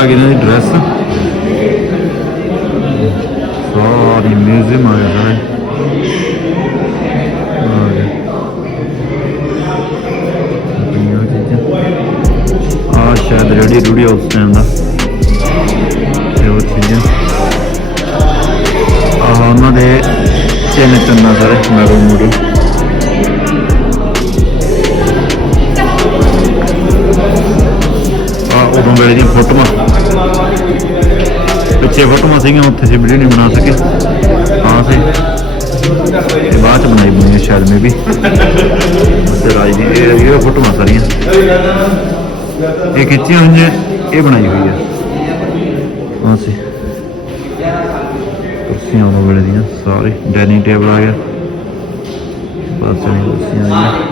ਆ ਗਈ ਇਹਨਾਂ ਦੀ ਡਰੈਸ ਸਾਰੀ ਮਿਊਜ਼ੀਅਮ ਆ ਗਿਆ ਹੈ ਆ ਸ਼ਾਇਦ ਰੇਡੀ ਰੂਡੀ ਉਸ ਟਾਈਮ ਦਾ ਤੇ ਉਹ ਚੀਜ਼ਾਂ ਆਹ ਉਹਨਾਂ ਦੇ ਚਿੰਨ ਚੰਨਾ ਸਾਰੇ ਮੈਡਲ ਮੂਡਲ ਆ ਉਦੋਂ ਵੇਲੇ ਦੀਆਂ ਫੋਟੋਆਂ ਪਿੱਛੇ ਫੋਟੋਆਂ ਸੀਗੀਆਂ, ਉੱਥੇ ਸੀ ਵੀਡੀਓ ਨਹੀਂ ਬਣਾ ਸਕੇ। ਹਾਂ ਸੀ ਇਹ ਬਾਅਦ ਚ ਬਣਾਈ ਬਣੀ ਸ਼ਾਇਦ ਮੇ ਵੀ ਤੇ ਰਾਜ ਦੀ ਇਹ ਇਹ ਫੋਟੋਆਂ ਸਾਰੀਆਂ। ਇਹ ਖਿੱਚੀਆਂ ਹੋਈਆਂ, ਇਹ ਬਣਾਈ ਹੋਈ ਹੈ ਹਾਂ ਸੀ ਕੁਰਸੀਆਂ ਉਦੋਂ ਵੇਲੇ ਦੀਆਂ, ਸਾਰੇ। ਡਾਈਨਿੰਗ ਟੇਬਲ ਆ ਗਿਆ। ਪਾਸੇ ਵਾਲੀ ਕੁਰਸੀਆਂ ਆ ਗਈਆਂ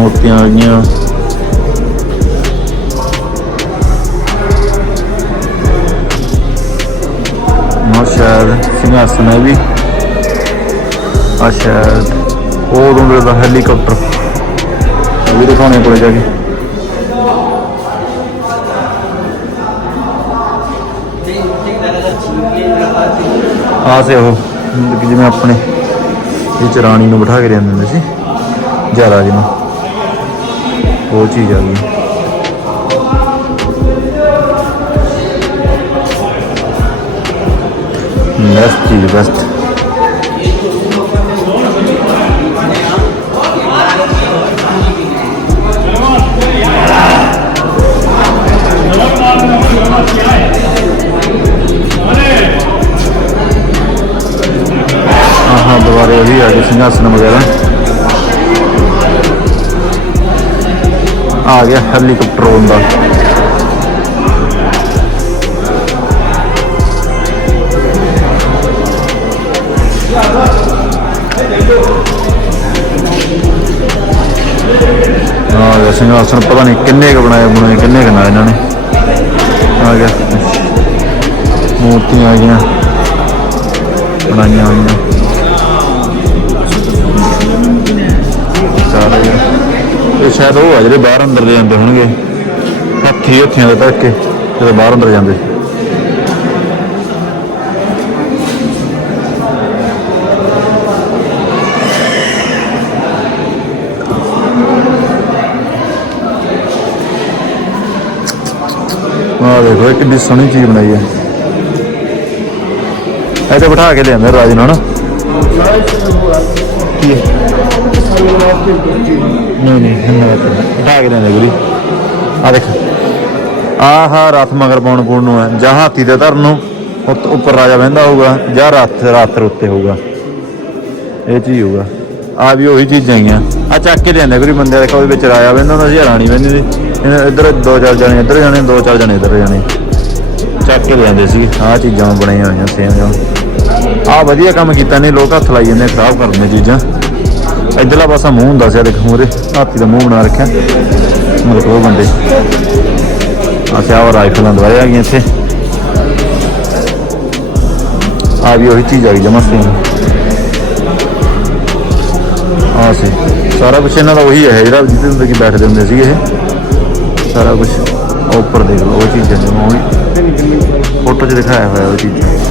ਮੂਰਤੀਆਂ ਆ ਗਈਆਂ। ਨਾ ਸਿੰਘਾਸਨ ਹੈ ਵੀ। ਆ ਉਹ ਉਦੋਂ ਵੇਲੇ ਦਾ ਹੈਲੀਕਾਪਟਰ। ਵੀ ਦਿਖਾਉਣੇ ਕੋਲੇ ਜਾ ਕੇ। ਆ ਸੇ ਉਹ, ਜਿਵੇਂ ਆਪਣੇ ਇਹ ਚ ਨੂੰ ਬਿਠਾ ਕੇ ਰਹਿੰਦੇ ਹੁੰਦੇ ਸੀ। ਜ਼ਿਆਦਾ ਜੀ ਨੂੰ। ਉਹ ਚੀਜ਼ ਆ ਗਈ। ਬੈਸਟ ਚੀਜ਼ ਬੈਸਟ ਆਹਾਂ ਦੁਬਾਰੇ ਉਹੀ ਆ ਗਏ ਸਿੰਘਾਸਨ ਵਗੈਰਾ। ਆ ਗਿਆ ਹੈਲੀਕਾਪਟਰ ਹੁੰਦਾ ਆ ਗਿਆ ਸਿੰਘਾਸਨ, ਪਤਾ ਨਹੀਂ ਕਿੰਨੇ ਕ ਬਣਾਏ ਬਣਾਏ, ਕਿੰਨੇ ਕ ਨਾ ਇਹਨਾਂ ਨੇ। ਆ ਗਿਆ। ਮੂਰਤੀਆਂ ਆ ਗਈਆਂ। ਬਣਾਈਆਂ ਹੋਈਆਂ। ਸਾਰੇ ਇਹ ਸ਼ਾਇਦ ਉਹ ਆ ਜਿਹੜੇ ਬਾਹਰ ਅੰਦਰ ਦੇ ਜਾਂਦੇ ਹੋਣਗੇ। ਹੱਥੀ ਹੱਥੀਆਂ ਦੇ ਧੱਕ ਕੇ ਬਾਹਰ ਅੰਦਰ ਜਾਂਦੇ। ਆਹ ਦੇਖੋ, ਇਹ ਕਿੰਨੀ ਸੋਹਣੀ ਚੀਜ਼ ਬਣਾਈ ਹੈ। ਇਹ ਤੇ ਬਿਠਾ ਕੇ ਲਿਆਂਦੇ ਰਾਜ ਨੂੰ, ਹਨਾ? ਕੀ ਹੈ? ਨਹੀਂ ਨਹੀਂ ਹਿੰਮਤ ਬਿਠਾ ਕੇ ਲਿਆਂਦੇ ਆ ਦੇਖ। ਆਹ ਰਥ ਮਗਰ ਪਾਉਣ ਪੂਣ ਨੂੰ ਹੈ। ਜਾਂ ਹਾਥੀ ਦੇ ਧਰਨ ਨੂੰ। ਉੱਤ- ਉੱਪਰ ਰਾਜਾ ਬਹਿੰਦਾ ਹੋਊਗਾ, ਜਾਂ ਰਥ ਰਥ ਉੱਤੇ ਹੋਊਗਾ। ਇਹ ਚੀਜ਼ ਹੋਊਗਾ। ਆ ਵੀ ਉਹੀ ਚੀਜ਼ਾਂ ਹੈਗੀਆਂ ਆ। ਚੱਕ ਕੇ ਲਿਆਂਦੇ ਗੁਰੀ ਬੰਦੇ ਦੇਖੋ ਉਹਦੇ ਵਿੱਚ ਰਾਜਾ ਬਹਿੰਦਾ ਹੁੰਦਾ ਸੀ ਜਾਂ ਰਾਣੀ ਬਹਿੰਦੀ ਸੀ। ਇਹਨਾਂ ਇੱਧਰ ਦੋ ਚਾਰ ਜਣੇ, ਇੱਧਰ ਜਾਣੇ, ਦੋ ਚਾਰ ਜਣੇ, ਇੱਧਰ ਜਾਣੇ। ਚੱਕ ਕੇ ਲਿਆਂਦੇ ਸੀ ਆਹ ਚੀਜ਼ਾਂ ਬਣਾਈਆਂ ਹੋਈਆਂ ਸੇਮ ਜਿਹਾ ਆ ਵਧੀਆ ਕੰਮ ਕੀਤਾ ਨਹੀਂ ਲੋਕ ਹੱਥ ਲਾਈ ਜਾਂਦੇ ਖਰਾਬ ਕਰਦੇ ਚੀਜ਼ਾਂ। ਇਧਰਲਾ ਪਾਸਾ ਮੂੰਹ ਹੁੰਦਾ ਸੀ ਦੇਖ ਮੂਰੇ ਹਾਥੀ ਦਾ ਮੂੰਹ ਬਣਾ ਰੱਖਿਆ। ਮੇਰੇ ਕੋਲ ਬੰਦੇ। ਅਸੀਂ ਆਹ ਰਾਈਫਲਾਂ ਦਵਾਏ ਗਈਆਂ ਇੱਥੇ। ਆ ਵੀ ਉਹੀ ਚੀਜ਼ ਆ ਗਈ ਜਮਾ ਸੇਮ। ਆ ਸੀ। ਸਾਰਾ ਕੁਝ ਇਹਨਾਂ ਦਾ ਉਹੀ ਹੈ ਜਿਹੜਾ ਜਿੱਥੇ ਹੁੰਦੇ ਕੀ ਬੈਠਦੇ ਹੁੰਦੇ ਸੀ ਇਹ। ਸਾਰਾ ਕੁਝ ਉੱਪਰ ਦੇਖ ਲਓ, ਉਹ ਚੀਜ਼ਾਂ ਜਮਾ ਉਹੀ ਫੋਟੋ 'ਚ ਦਿਖਾਇਆ ਹੋਇਆ ਉਹ ਚੀਜ਼ਾਂ।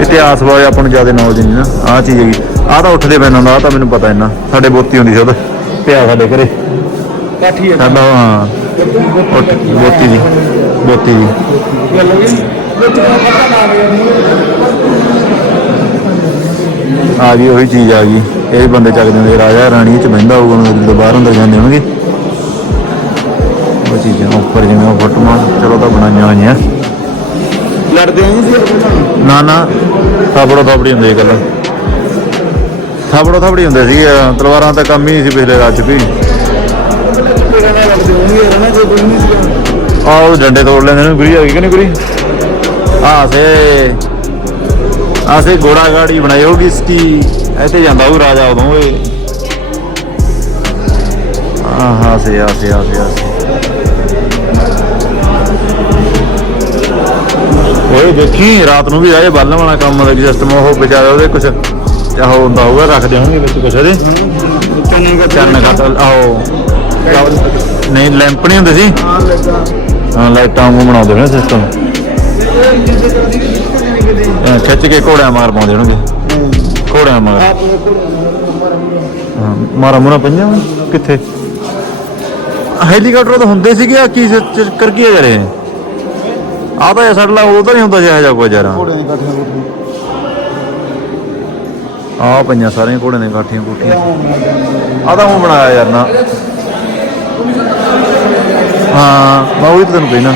ਇਤਿਹਾਸ ਬਾਰੇ ਆਪਾਂ ਨੂੰ ਜ਼ਿਆਦਾ ਨੌਲੇਜ ਨਹੀਂ ਨਾ ਆਹ ਚੀਜ਼ ਹੈਗੀ। ਆਹ ਤਾਂ ਉੱਠਦੇ ਪੈਣਾ ਹੁੰਦਾ ਆਹ ਤਾਂ ਮੈਨੂੰ ਪਤਾ ਇੰਨਾ। ਸਾਡੇ ਬੋਤੀ ਹੁੰਦੀ ਸੀ ਉਹਦਾ ਪਿਆ ਸਾਡੇ ਘਰੇ। ਕਾਠੀ ਹੈ। ਸਾਡਾ ਹਾਂ। ਉੱਠ ਬੋਤੀ ਦੀ ਬੋਤੀ ਦੀ ਦਾ ਆ ਗਈ ਉਹੀ ਚੀਜ਼ ਆ ਗਈ। ਇਹ ਬੰਦੇ ਚੱਕਦੇ ਹੁੰਦੇ ਰਾਜਾ ਰਾਣੀ ਇਹ ਚ ਬਹਿੰਦਾ ਹੋਊਗਾ ਉਹਨਾਂ ਦੇ ਬਾਹਰ ਅੰਦਰ ਜਾਂਦੇ ਹੋਣਗੇ। ਉਹ ਚੀਜ਼ਾਂ ਉੱਪਰ ਜਿਵੇਂ ਉਹ ਫੋਟੋਆਂ ਚਲੋ ਤਾਂ ਬਣਾਈਆਂ ਹੋਈਆਂ। ਲੜਦੇ ਆਂ ਜੀ ਫਿਰ ਨਾ ਨਾ, ਥਾਪੜੋ ਥਾਪੜੀ ਹੁੰਦੇ ਗੱਲ। ਥਾਪੜੋ ਥਾਪੜੀ ਹੁੰਦੇ ਸੀ ਤਲਵਾਰਾਂ ਤਾਂ ਕੰਮ ਹੀ ਨਹੀਂ ਸੀ ਪਿਛਲੇ ਰਾਜ ਚ ਵੀ। ਲੜਦੇ ਹੋਣਗੇ ਨਾ ਜੇ ਕੋਈ ਨਹੀਂ ਸੀ ਆਹ, ਉਹ ਡੰਡੇ ਤੋੜ ਲੈਂਦੇ ਨੇ, ਗੁਰੀ ਆ ਗਈ ਕਿ ਨਹੀਂ ਗੁਰੀ? ਆ ਸੇ ਆਸੇ ਘੋੜਾ ਗਾੜੀ ਬਣਾਈ ਹੋਗੀ ਇਸकी ਇੱਥੇ ਜਾਂਦਾ ਉਹ ਰਾਜਾ ਉਦੋਂ ਓਏ ਆਹਾ ਸੇ ਆਸੇ ਆਸੇ ਆਸੇ ਓਏ ਦੇਖੀ, ਰਾਤ ਨੂੰ ਵੀ ਆਏ ਬਾਲਣ ਵਾਲਾ ਕੰਮ ਦਾ ਸਿਸਟਮ ਉਹ ਵਿਚਾਰੇ ਉਹਦੇ ਕੁਛ ਆਹ ਹੁੰਦਾ ਹੋਊਗਾ ਰੱਖਦੇ ਹੋਣਗੇ ਵਿੱਚ ਕੁਛ ਇਹਦੇ ਚੰਨ ਘੱਟ ਆਹੋ। ਨਹੀਂ, ਲੈਂਪ ਨਹੀਂ ਹੁੰਦੇ ਸੀ? ਹਾਂ, ਲਾਈਟਾਂ ਨੂੰ ਬਣਾਉਂਦੇ ਨੇ ਸਿਸਟਮ ਖਿੱਚ ਕੇ ਘੋੜਿਆਂ ਮਾਰ ਪਾਉਂਦੇ ਹੋਣਗੇ। ਘੋੜਿਆਂ ਮਾਰ। ਮਾਰਾ ਮੁਰਾ ਪਈਆਂ ਵਾਂ? ਕਿੱਥੇ? ਹੈਲੀਕਾਪਟਰ ਤਾਂ ਹੁੰਦੇ ਸੀਗੇ, ਆ ਕੀ ਸ- ਚੱਕਰ ਕੀ ਹੈ ਯਾਰ ਇਹ? ਆ ਤਾਂ ਸਾਡਾ ਲਾ ਉਹ ਤਾਂ ਨਹੀਂ ਹੁੰਦਾ ਜਿਹਾ ਜਿਹਾ ਕੋਈ ਯਾਰ ਕਾਠੀਆਂ ਕੋਠੀਆਂ। ਆ ਪਈਆਂ ਸਾਰੀਆਂ ਘੋੜੇ ਦੀਆਂ ਕਾਠੀਆਂ ਕੁੱਠੀਆਂ। ਆ ਤਾਂ ਹੁਣ ਬਣਾਇਆ ਯਾਰ ਨਾ। ਹਾਂ ਮੈਂ ਉਹੀ ਤਾਂ ਤੈਨੂੰ ਕਹਿਣਾ।